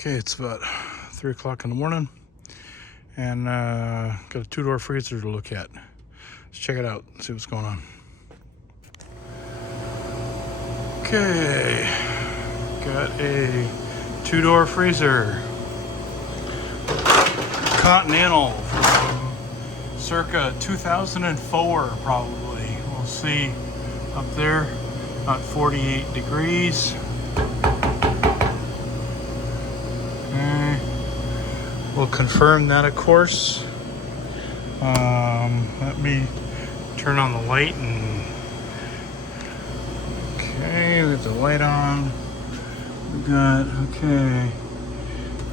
Okay, it's about 3 o'clock in the morning, and got a two-door freezer to look at. Let's check it out, see what's going on. Okay, got a two-door freezer, Continental, from circa 2004 probably. We'll see up there, about 48 degrees. We'll confirm that, of course. Let me turn on the light and okay, we have the light on. We got okay.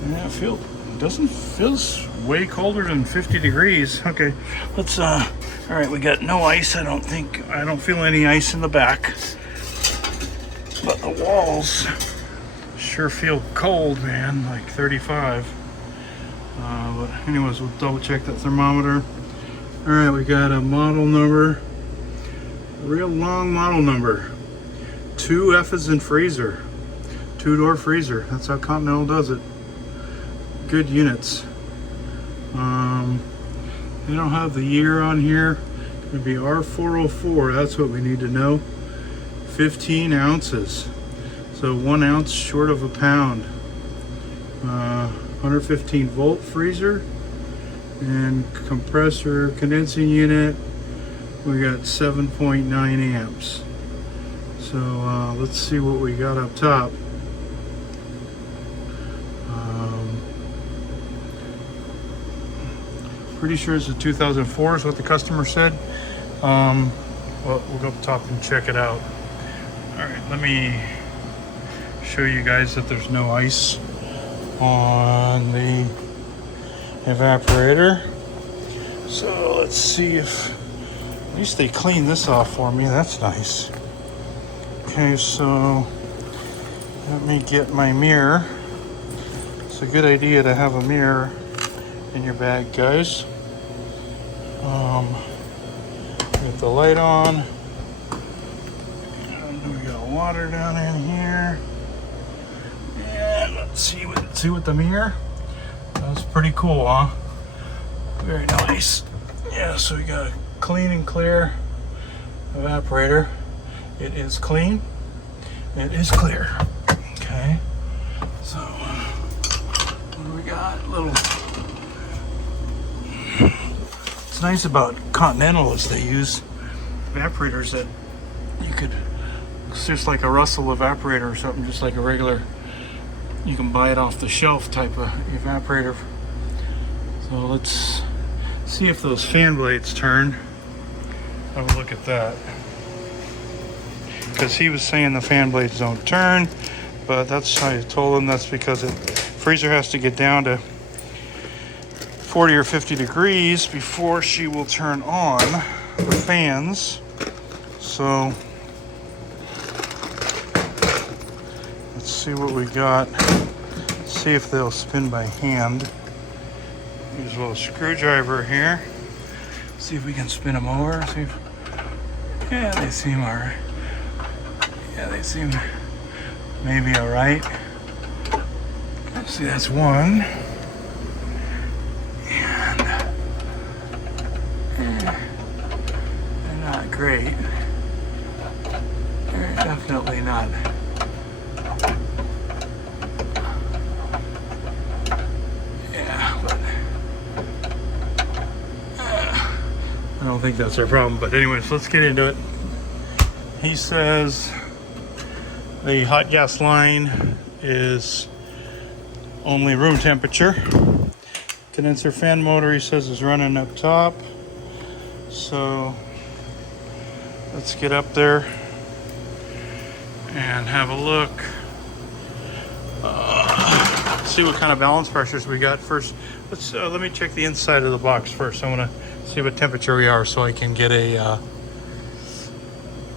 Yeah, feels way colder than 50 degrees. Okay, let's all right, we got no ice. I don't feel any ice in the back, but the walls sure feel cold, man, like 35. But anyways, we'll double check that thermometer. All right, we got a model number, a real long model number. 2F is in freezer, two-door freezer. That's how Continental does it. Good units. They don't have the year on here. It would be R404. That's what we need to know. 15 ounces. So 1 ounce short of a pound. 115 volt freezer, and compressor condensing unit, we got 7.9 amps. So let's see what we got up top. Pretty sure it's a 2004 is what the customer said. Well, we'll go up top and check it out. All right, let me show you guys that there's no ice on the evaporator. So let's see if at least they clean this off for me. That's nice. Okay, so let me get my mirror. It's a good idea to have a mirror in your bag, guys. Get the light on. And we got water down in here. And let's see what the mirror. That's pretty cool, huh? Very nice. Yeah, so we got a clean and clear evaporator. It is clean. It is clear. Okay. So what do we got? What's nice about Continental is they use evaporators that you could. It's just like a Russell evaporator or something, just like a regular. You can buy it off the shelf type of evaporator. So let's see if those fan blades turn. Have a look at that. Because he was saying the fan blades don't turn, but that's how I told him that's because the freezer has to get down to 40 or 50 degrees before she will turn on the fans. So let's see what we got. See if they'll spin by hand. Use a little screwdriver here. See if we can spin them over. See if, yeah, they seem alright. Yeah, they seem maybe alright. See, that's one. And they're not great. They're definitely not. I don't think that's our problem, but anyways, let's get into it. He says the hot gas line is only room temperature. Condenser fan motor, he says, is running up top. So let's get up there and have a look. See what kind of balance pressures we got first. Let me check the inside of the box first. I want to see what temperature we are so I can get a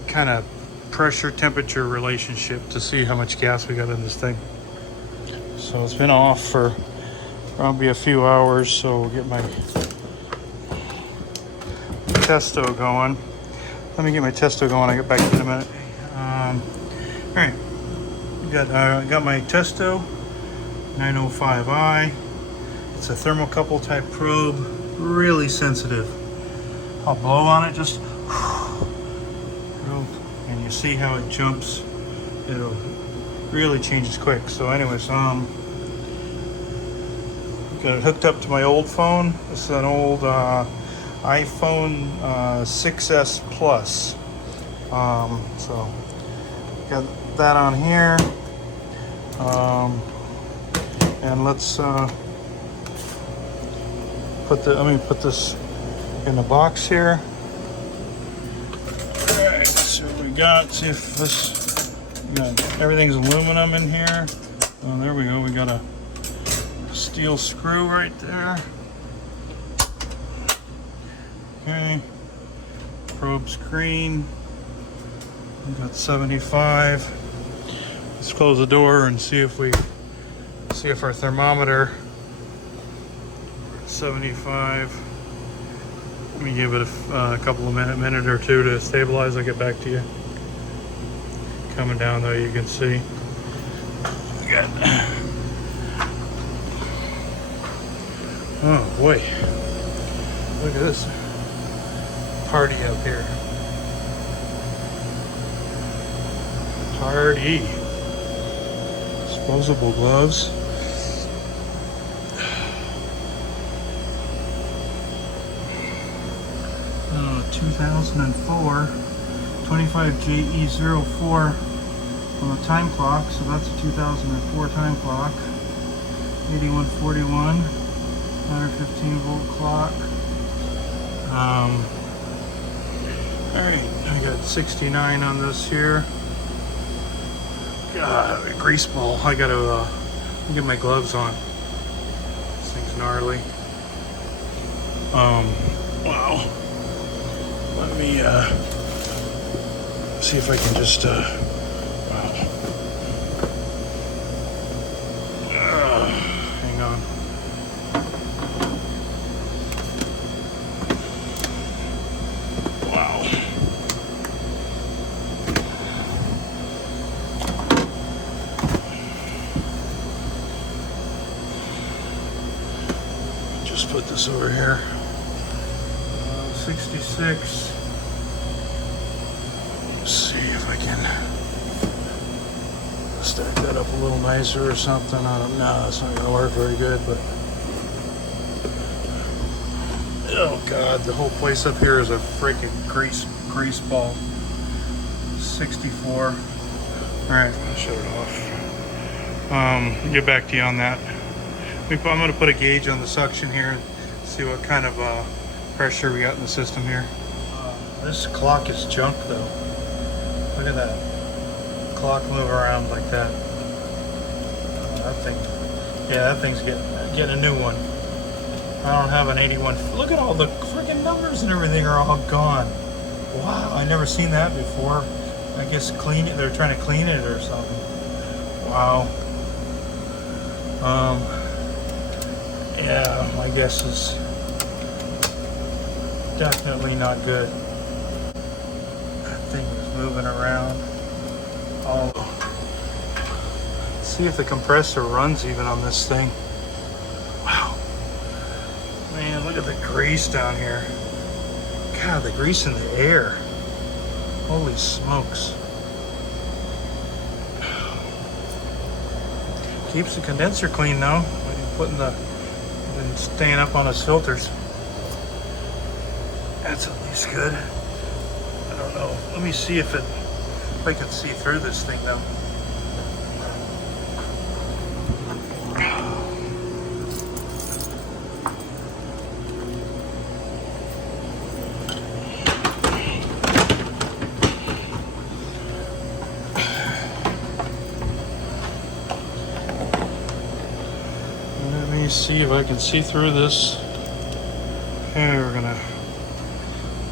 kind of pressure temperature relationship to see how much gas we got in this thing. So it's been off for probably a few hours, so we'll get my testo going. Let me get my testo going. I'll get back to you in a minute. All right, got my testo 905i. It's a thermocouple type probe, really sensitive. I'll blow on it, just and you see how it jumps. It'll really changes quick. So anyways, got it hooked up to my old phone. This is an old iPhone 6s Plus. So got that on here. And let's let me put this in the box here. Alright, so we got, see if this, everything's aluminum in here. Oh, there we go. We got a steel screw right there. Okay. Probe screen. We got 75. Let's close the door and see if our thermometer 75. Let me give it a couple of minute or two to stabilize. I'll get back to you. Coming down though, you can see. Good. Oh boy. Look at this party up here. Party. Disposable gloves. 2004 25JE04 on the time clock, so that's a 2004 time clock. 8141 115 volt clock. Alright, I got 69 on this here. God, a grease ball. I gotta get my gloves on. This thing's gnarly. Wow. Let me see if I can just hang on. Wow. Just put this over here. 66. Let's see if I can stack that up a little nicer or something. I don't know. It's not going to work very good, but oh god, the whole place up here is a freaking grease ball. 64. All right, I'll shut it off. Get back to you on that. I'm going to put a gauge on the suction here and see what kind of pressure we got in the system here. This clock is junk though. Look at that clock move around like that. That thing, yeah, that thing's getting a new one. I don't have an 81. Look at all the freaking numbers and everything are all gone. Wow, I never seen that before. I guess clean it. They're trying to clean it or something. Wow. Yeah, my guess is definitely not good. That thing is moving around. Oh, let's see if the compressor runs even on this thing. Wow, man, look at the grease down here. God, the grease in the air. Holy smokes. Keeps the condenser clean though. Putting and staying up on his filters. That's at least good. I don't know. Let me see if I can see through this thing though. Let me see if I can see through this. Okay, we're gonna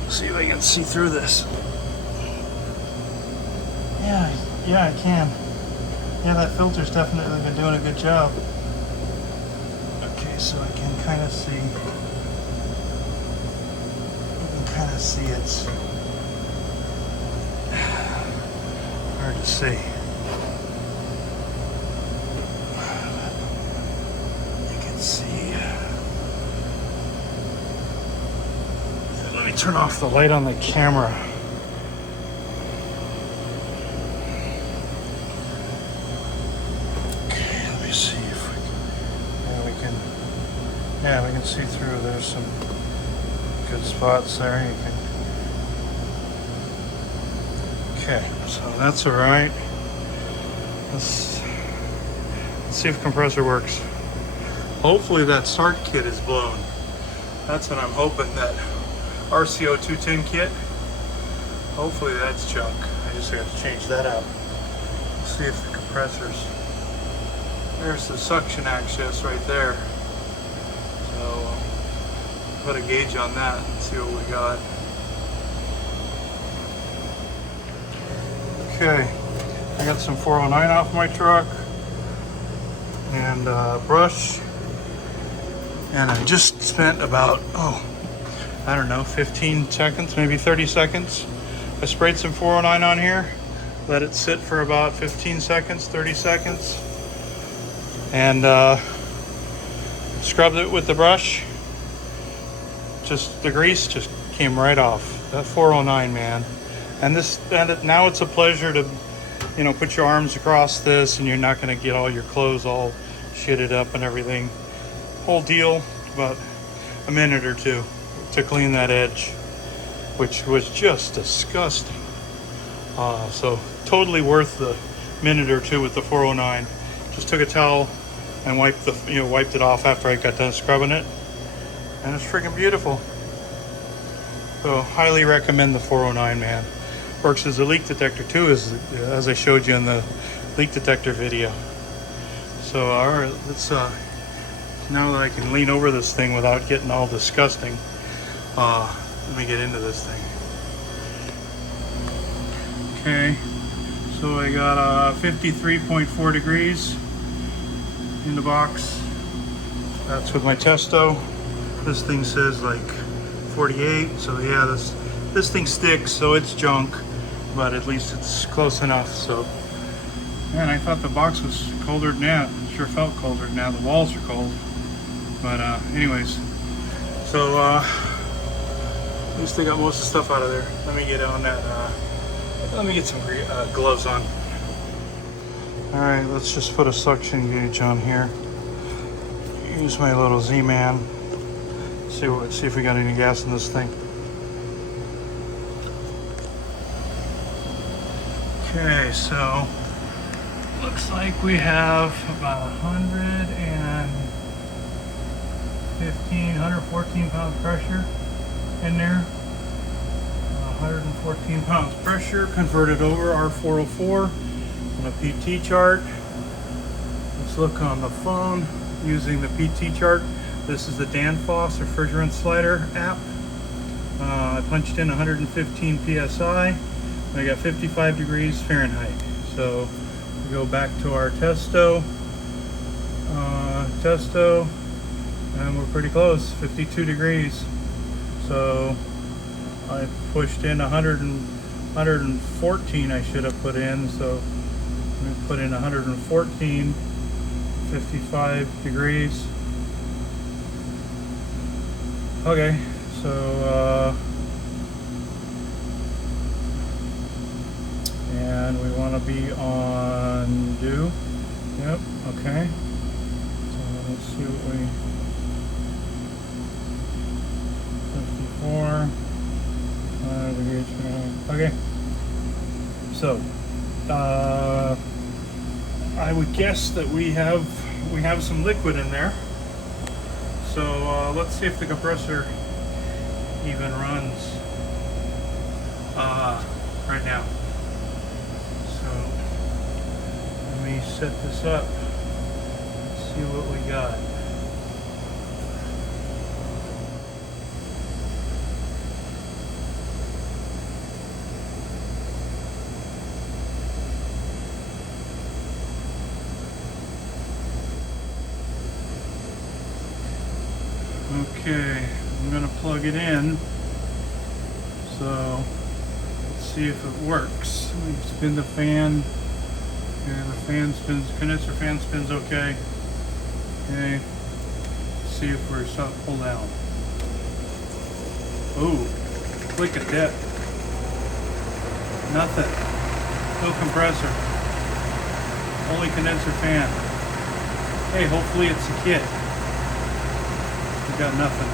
see if I can see through this. Yeah, I can. Yeah, that filter's definitely been doing a good job. Okay, so I can kind of see. It's hard to see. turn off the light on the camera. Okay, let me see if we can see through. There's some good spots there. You can. Okay, so that's all right. Let's see if compressor works. Hopefully that start kit is blown. That's what I'm hoping, that RCO 210 kit. Hopefully that's junk. I just got to change that out. Let's see if the compressors. There's the suction access right there. So put a gauge on that and see what we got. Okay, I got some 409 off my truck and brush, and I just spent about, I don't know, 15 seconds, maybe 30 seconds. I sprayed some 409 on here, let it sit for about 15 seconds, 30 seconds, and scrubbed it with the brush. Just the grease just came right off. That 409, man. And now it's a pleasure to, put your arms across this, and you're not going to get all your clothes all shitted up and everything. Whole deal, about a minute or two to clean that edge, which was just disgusting. So totally worth the minute or two with the 409. Just took a towel and wiped it off after I got done scrubbing it, and it's freaking beautiful. So highly recommend the 409, man. Works as a leak detector too, as I showed you in the leak detector video. So all right, let's now that I can lean over this thing without getting all disgusting, let me get into this thing. Okay, so I got 53.4 degrees in the box. That's with my Testo. This thing says like 48, so yeah, this thing sticks, so it's junk, but at least it's close enough. So, man, I thought the box was colder than that. It sure felt colder than that. The walls are cold, but anyways, so at least I got most of the stuff out of there. Let me get on that. Let me get some gloves on. All right, let's just put a suction gauge on here. Use my little Z-Man. See if we got any gas in this thing. Okay, so looks like we have about 114 pounds pressure in there. 114 pounds pressure converted over R404 on a PT chart. Let's look on the phone using the PT chart. This is the Danfoss refrigerant slider app. I punched in 115 PSI. I got 55 degrees Fahrenheit. So we go back to our Testo, and we're pretty close, 52 degrees. So I pushed in 114 I should have put in. So let me put in 114, 55 degrees. Okay, so and we want to be on do. Yep, okay. So let's see what we 54. Okay. So I would guess that we have some liquid in there. So let's see if the compressor even runs right now. So let me set this up. Let's see what we got. Okay, I'm going to plug it in, so let's see if it works. Let me spin the fan. Yeah, the fan spins, condenser fan spins okay. Okay, let's see if we're pull down. Ooh, click of death. Nothing. No compressor. Only condenser fan. Hey, hopefully it's a kit. We got nothing.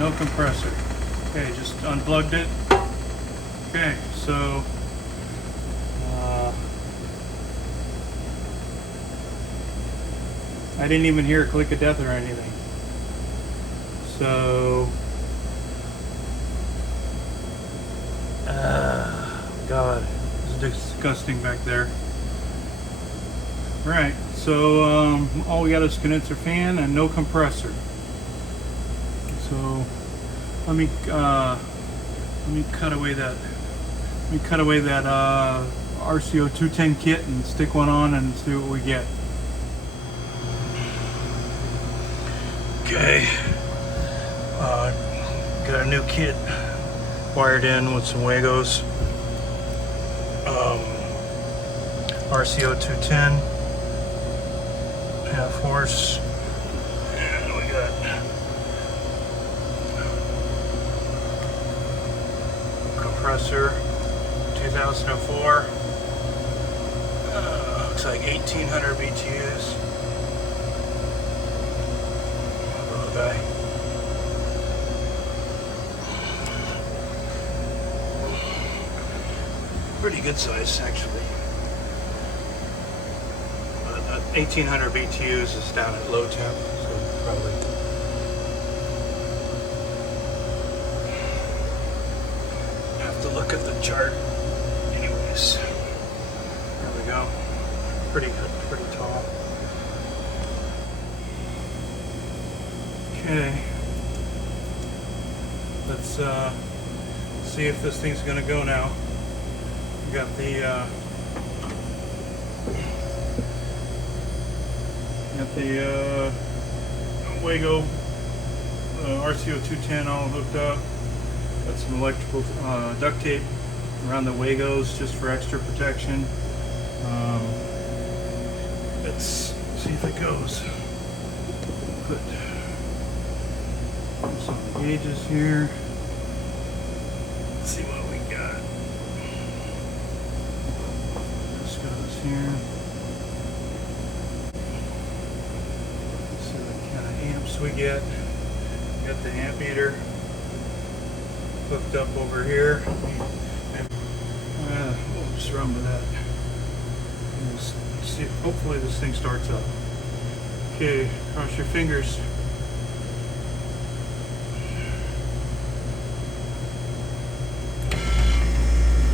No compressor. Okay, just unplugged it. Okay, so I didn't even hear a click of death or anything. So God, it's disgusting back there. Right, so all we got is condenser fan and no compressor. So let me cut away that. Let me cut away that RCO 210 kit and stick one on and see what we get. Okay, got a new kit wired in with some Wagos. RCO 210 half horse, and we got compressor 2004. Looks like 1800 BTUs. Little guy. Pretty good size, actually. But 1800 BTUs is down at low temp, so probably. Have to look at the chart. Anyways, there we go. Pretty good, pretty tall. Okay. Let's see if this thing's gonna go now. We got the Wago RCO 210 all hooked up. Got some electrical duct tape around the Wagos just for extra protection. Let's see if it goes. Put some gauges here. Let's see what we got. This goes here. Let's see what kind of amps we get. Got the amp meter hooked up over here. We'll just run with that. Let's see, hopefully this thing starts up. Okay, cross your fingers.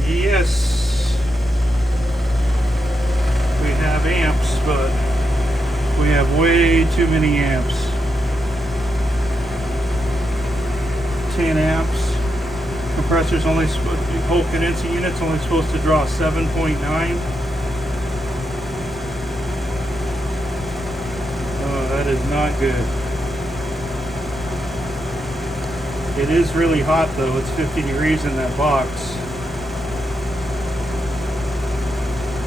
Yes, we have amps, but we have way too many amps. 10 amps. Compressor's only, the whole condensing unit's only supposed to draw 7.9. Oh, that is not good. It is really hot though, it's 50 degrees in that box.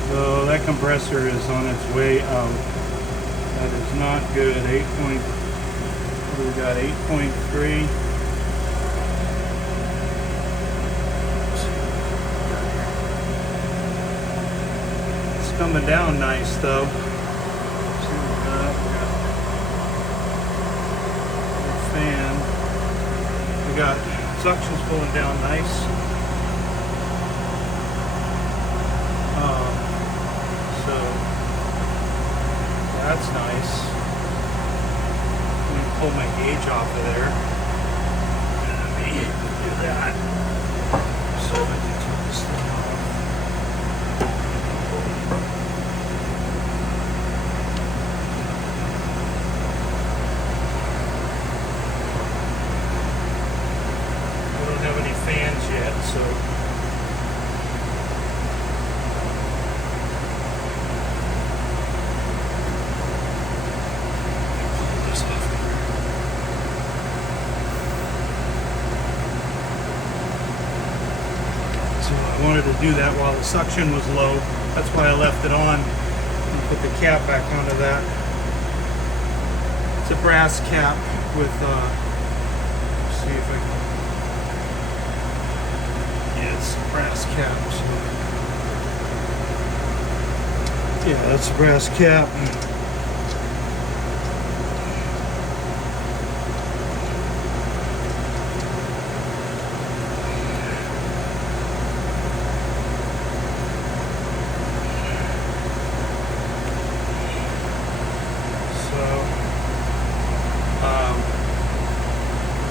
So that compressor is on its way out. That is not good. 8 point, we got 8.3. It's coming down nice though. See what we got. We got fan. We got suction's pulling down nice. So that's nice. Let me pull my gauge off of there. Let me do that. So if I can turn this thing off. We don't have any fans yet, so. I wanted to do that while the suction was low. That's why I left it on and put the cap back onto that. It's a brass cap with, let's see if I can, That's the brass cap. So. Yeah, that's the brass cap.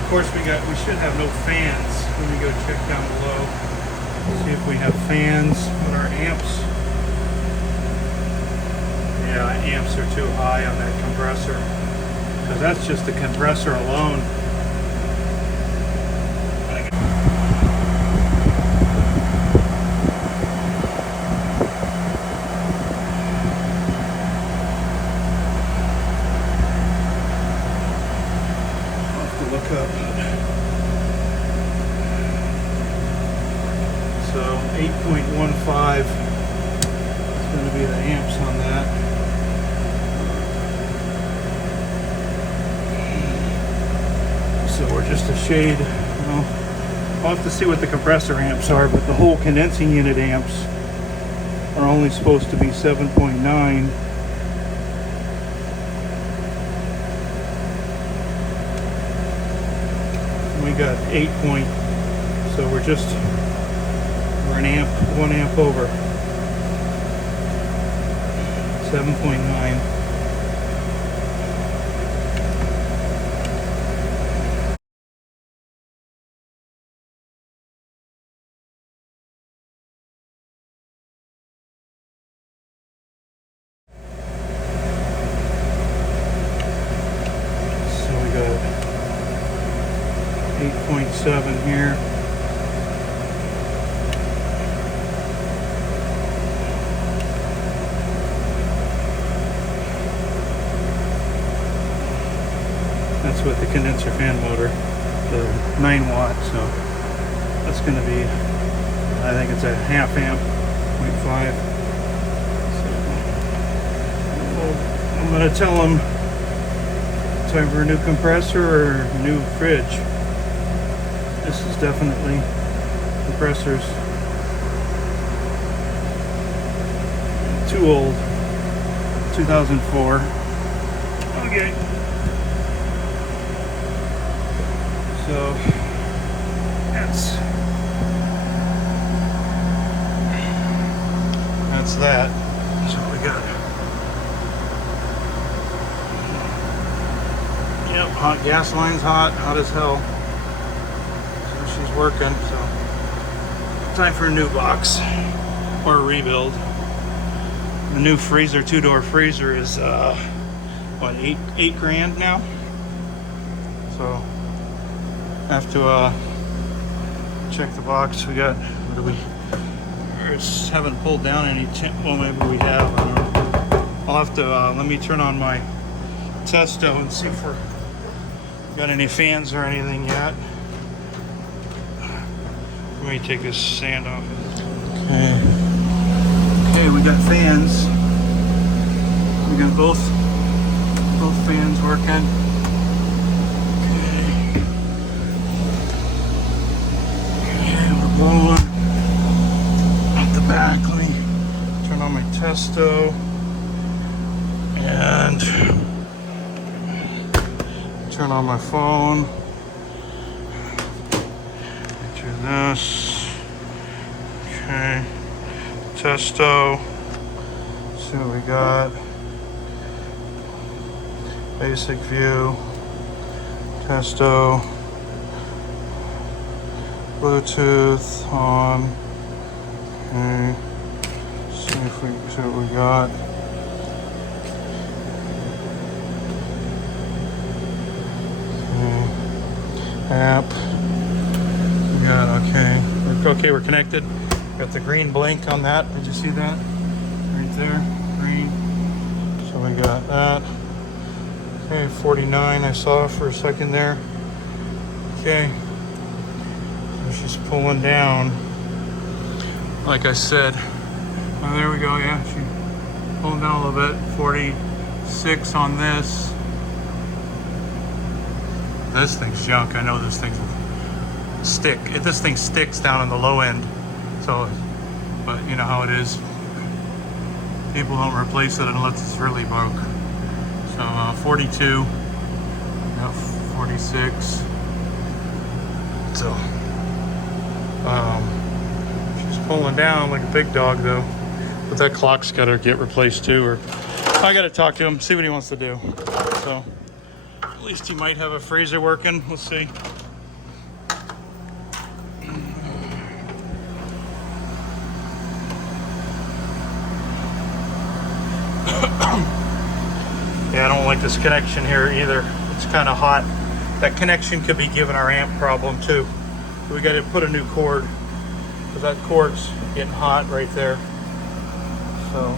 Of course, we should have no fans. Let me go check down below, see if we have fans on our amps. Yeah, amps are too high on that compressor, because that's just the compressor alone. Look up. So 8.15 is going to be the amps on that. So we're just a shade. Well, I'll have to see what the compressor amps are, but the whole condensing unit amps are only supposed to be 7.9. We got 8 point, so we're an amp, 1 amp over, 7.9. So we got 8.7 here. That's with the condenser fan motor, the 9 watt. So that's going to be, I think it's a half amp, 0.5. So I'm going to tell them time for a new compressor or new fridge. This is definitely compressors too old. 2004. Okay. So that's that. So we got, yep, hot gas line's hot as hell. So she's working. So time for a new box or a rebuild. The new freezer, 2-door freezer, is what, eight grand now. So have to check the box. We got, what do we just haven't pulled down any well, maybe we have, I don't know. I'll have to let me turn on my Testo and see if we're got any fans or anything yet. Let me take this sand off. Okay, we got fans. We got both fans working. Blowing out the back. Let me turn on my Testo and turn on my phone. Do this. Okay. Testo. See what we got. Basic view. Testo. Bluetooth on. Okay. See what we got. Okay. App. We got, okay, we're connected. Got the green blink on that. Did you see that? Right there. Green. So we got that. Okay, 49 I saw for a second there. Okay. She's pulling down, like I said. Oh, there we go. Yeah, she's pulling down a little bit. 46 on this. This thing's junk. I know this thing will stick. This thing sticks down on the low end. So, but you know how it is. People don't replace it unless it's really broke. So 42, now 46. So she's pulling down like a big dog though. But that clock's got to get replaced too, or I got to talk to him, see what he wants to do. So at least he might have a freezer working. We'll see. Yeah, I don't like this connection here either. It's kind of hot. That connection could be giving our amp problem too. We got to put a new cord because that cord's getting hot right there. So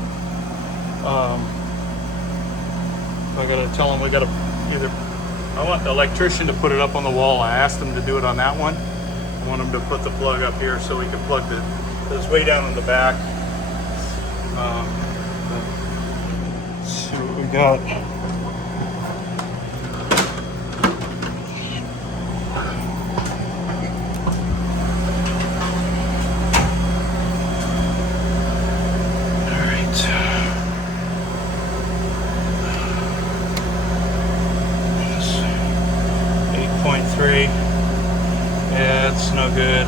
I got to tell him we got to either. I want the electrician to put it up on the wall. I asked him to do it on that one. I want him to put the plug up here so we can plug the. It's way down in the back. Let's see what we got. Yeah, it's no good.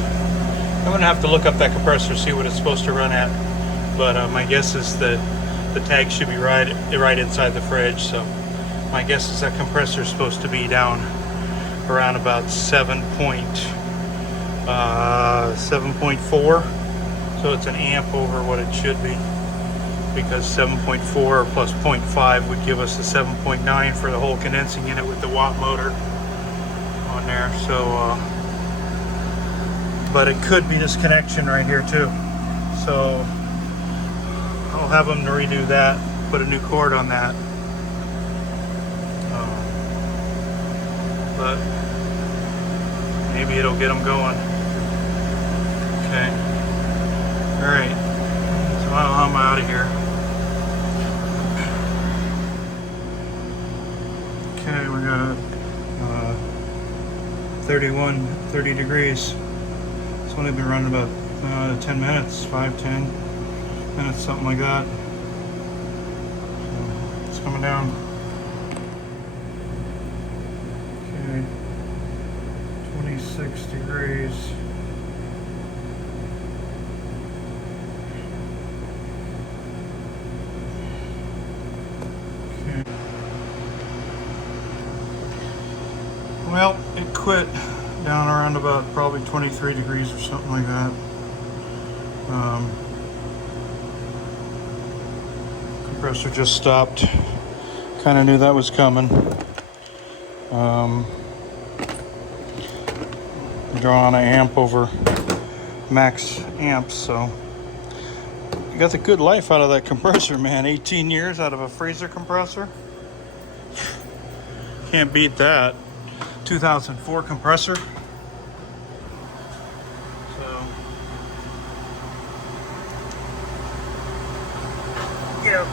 I'm gonna have to look up that compressor, see what it's supposed to run at. But my guess is that the tag should be right inside the fridge. So my guess is that compressor is supposed to be down around about 7.4. So it's an amp over what it should be, because 7.4 plus 0.5 would give us the 7.9 for the whole condensing unit with the watt motor on there. So but it could be this connection right here too. So I'll have them to redo that, put a new cord on that. But maybe it'll get them going. Okay. All right. So I'm out of here. Okay, we got 30 degrees. It's only been running about 10 minutes, 5-10 minutes, something like that. So it's coming down. Okay, 26 degrees. Okay. Well, it quit down around about probably 23 degrees or something like that. Compressor just stopped. Kind of knew that was coming. Drawing an amp over max amps, so you got the good life out of that compressor, man. 18 years out of a freezer compressor. Can't beat that. 2004 compressor. So yeah.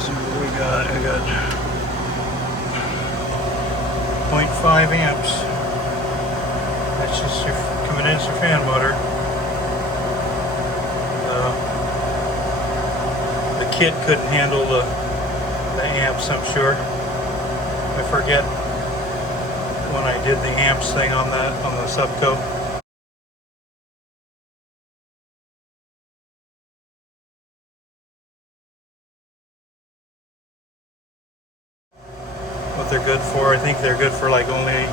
So what we got? I got 0.5 amps. That's just your condenser fan motor. The kit couldn't handle the amps, I'm sure. I forget when I did the amps thing on the Subco. What they're good for, I think they're good for like only,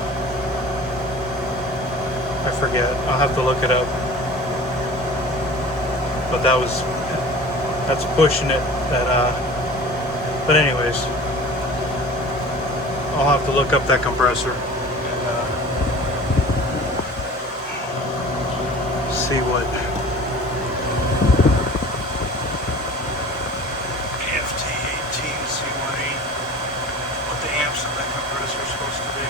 I forget, I'll have to look it up. But that's pushing it. But anyways, I'll have to look up that compressor and see what FT18C18, what the amps of that compressor is supposed to be.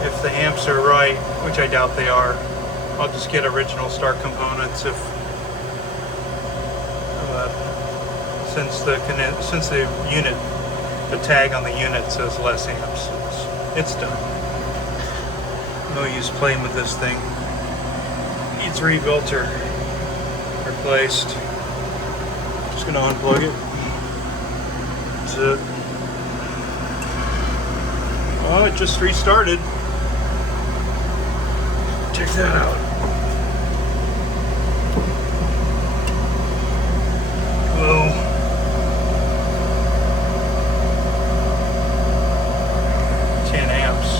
If the amps are right, which I doubt they are. I'll just get original start components if since the unit, the tag on the unit says less amps, it's done. No use playing with this thing. Needs rebuilt or replaced. Just gonna unplug it. That's it. Oh, it just restarted. Check that out. Whoa. 10 amps.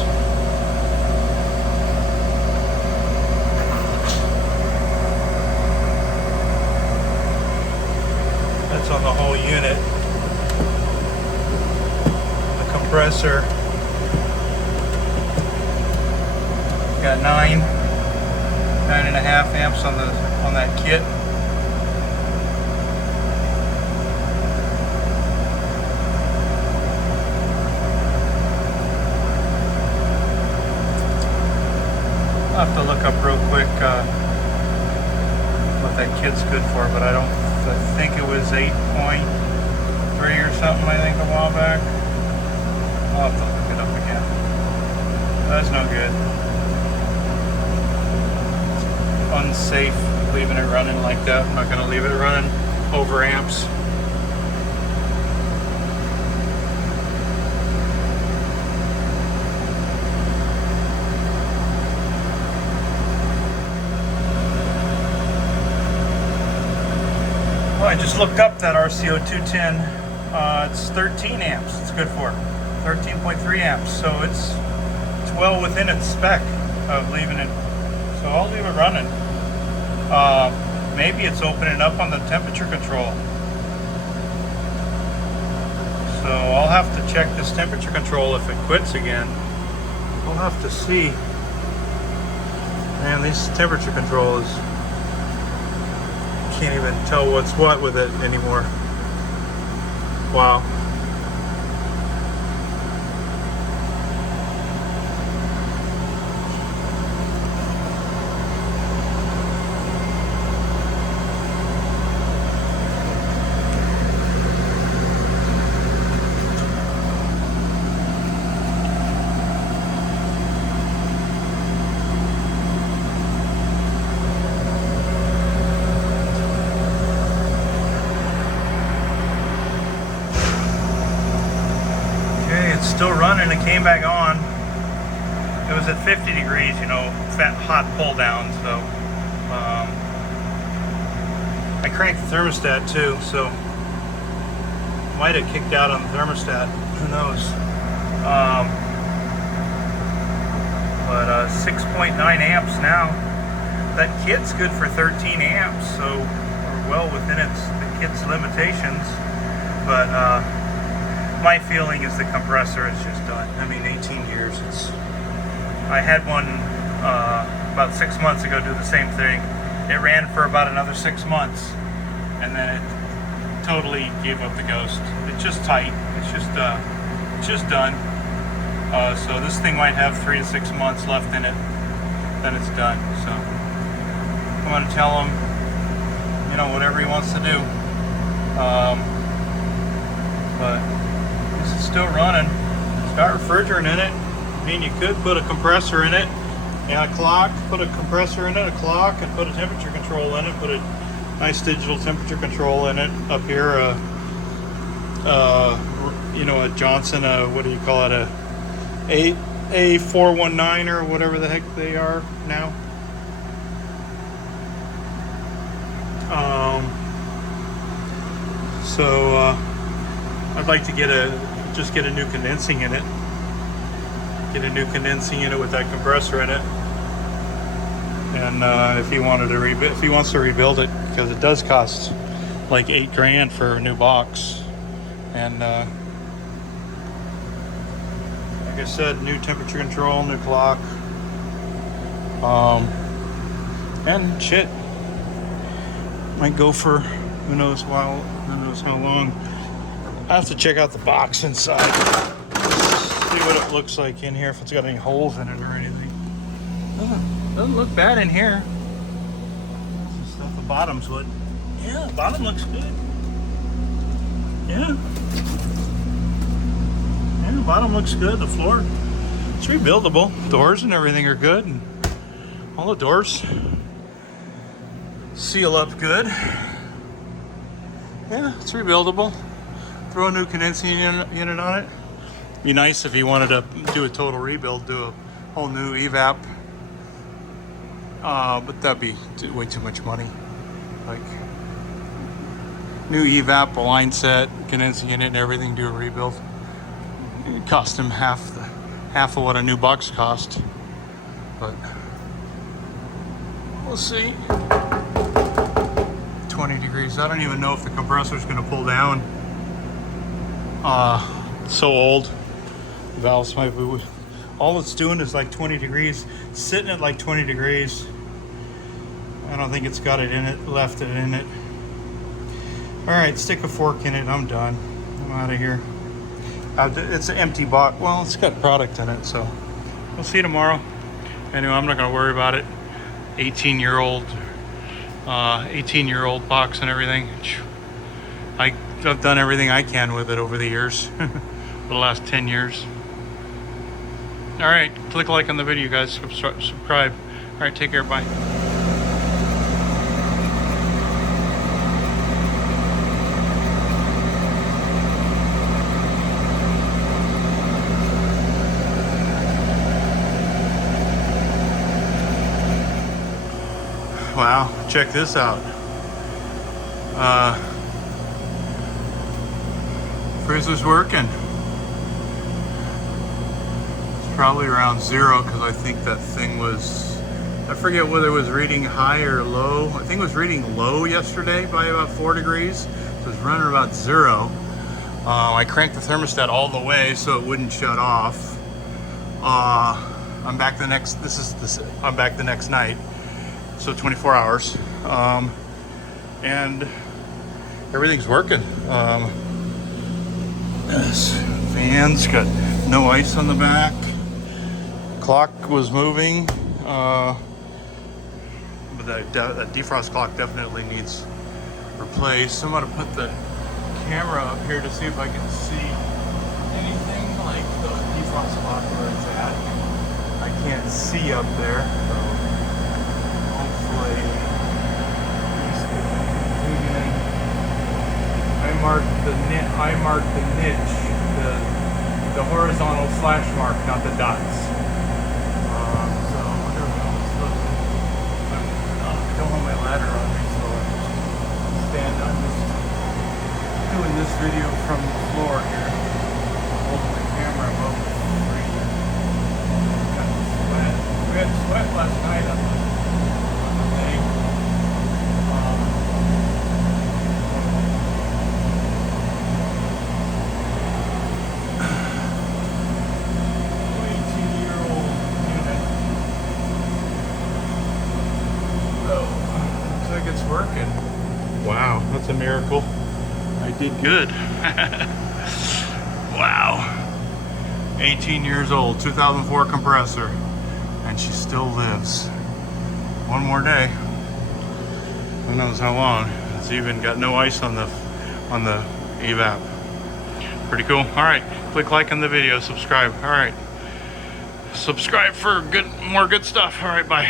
That's on the whole unit. The compressor got 9.5 amps on that kit. I'll have to look up real quick what that kit's good for, but I think it was 8.3 or something, I think, a while back. I'll have to look it up again. That's no good. Unsafe leaving it running like that. I'm not going to leave it running over amps. Well, I just looked up that RCO 210. It's 13 amps. It's good for 13.3 amps. So it's well within its spec of leaving it. So I'll leave it running. Maybe it's opening up on the temperature control. So I'll have to check this temperature control if it quits again. We'll have to see. Man, this temperature control is... can't even tell what's what with it anymore. Wow. Still running. It came back on. It was at 50 degrees, you know, fat hot pull down. So I cranked the thermostat too, so might have kicked out on the thermostat. Who knows? But 6.9 amps now. That kit's good for 13 amps, so we're well within the kit's limitations. But my feeling is the compressor is just done. I mean, 18 years. I had one about 6 months ago do the same thing. It ran for about another 6 months, and then it totally gave up the ghost. It's just tight. It's just done. So this thing might have 3 to 6 months left in it. Then it's done. So I'm going to tell him, you know, whatever he wants to do. But it's still running. Start refrigerant in it. I mean, you could put a compressor in it and a clock, put a compressor in it, a clock, and put a temperature control in it, put a nice digital temperature control in it up here. You know, a Johnson, what do you call it, a A419 or whatever the heck they are now. I'd like to just get a new condensing in it. Get a new condensing unit with that compressor in it. And if he wants to rebuild it, because it does cost like $8 grand for a new box. And like I said, new temperature control, new clock, and shit. Might go for who knows how long. I have to check out the box inside, see what it looks like in here, if it's got any holes in it or anything. Doesn't look bad in here. Some stuff the bottom's wood. Yeah, the bottom looks good. Yeah. Yeah, the bottom looks good. The floor, it's rebuildable. Doors and everything are good. And all the doors seal up good. Yeah, it's rebuildable. Throw a new condensing unit on it. Be nice if you wanted to do a total rebuild, do a whole new evap. But that'd be way too much money. Like new evap, a line set, condensing unit, and everything. Do a rebuild. It cost them half of what a new box cost. But we'll see. 20 degrees. I don't even know if the compressor's going to pull down. It's so old. The valves might be. All it's doing is like 20 degrees, sitting at like 20 degrees. I don't think it's got it in it, left it in it. All right, stick a fork in it. I'm done. I'm out of here. It's an empty box. Well, it's got product in it, so we'll see you tomorrow. Anyway, I'm not going to worry about it. 18-year-old box and everything. I've done everything I can with it over the years, for the last 10 years. All right, click like on the video, guys. Subscribe. All right, take care. Bye. Wow, check this out. Frizzer's working. Probably around 0 because I think that thing was, I forget whether it was reading high or low. I think it was reading low yesterday by about 4 degrees. So it's running about 0. I cranked the thermostat all the way so it wouldn't shut off. I'm back the next, I'm back the next night. So 24 hours. And everything's working. This fan's got no ice on the back. Clock was moving, but that defrost clock definitely needs replaced. I'm gonna put the camera up here to see if I can see anything like the defrost clock where it's at. I can't see up there, so hopefully he's continuing. I marked the niche, the horizontal slash mark, not the dots. Doing this video from the floor here, holding the camera above the screen. Got sweat. We had sweat last night on the thing. 22-year-old unit. So, looks like it's working. Wow, that's a miracle. I did good. Wow. 18 years old, 2004 compressor, and she still lives. One more day. Who knows how long? It's even got no ice on the evap. Pretty cool. All right, click like on the video, subscribe. All right, subscribe for more good stuff. All right, bye.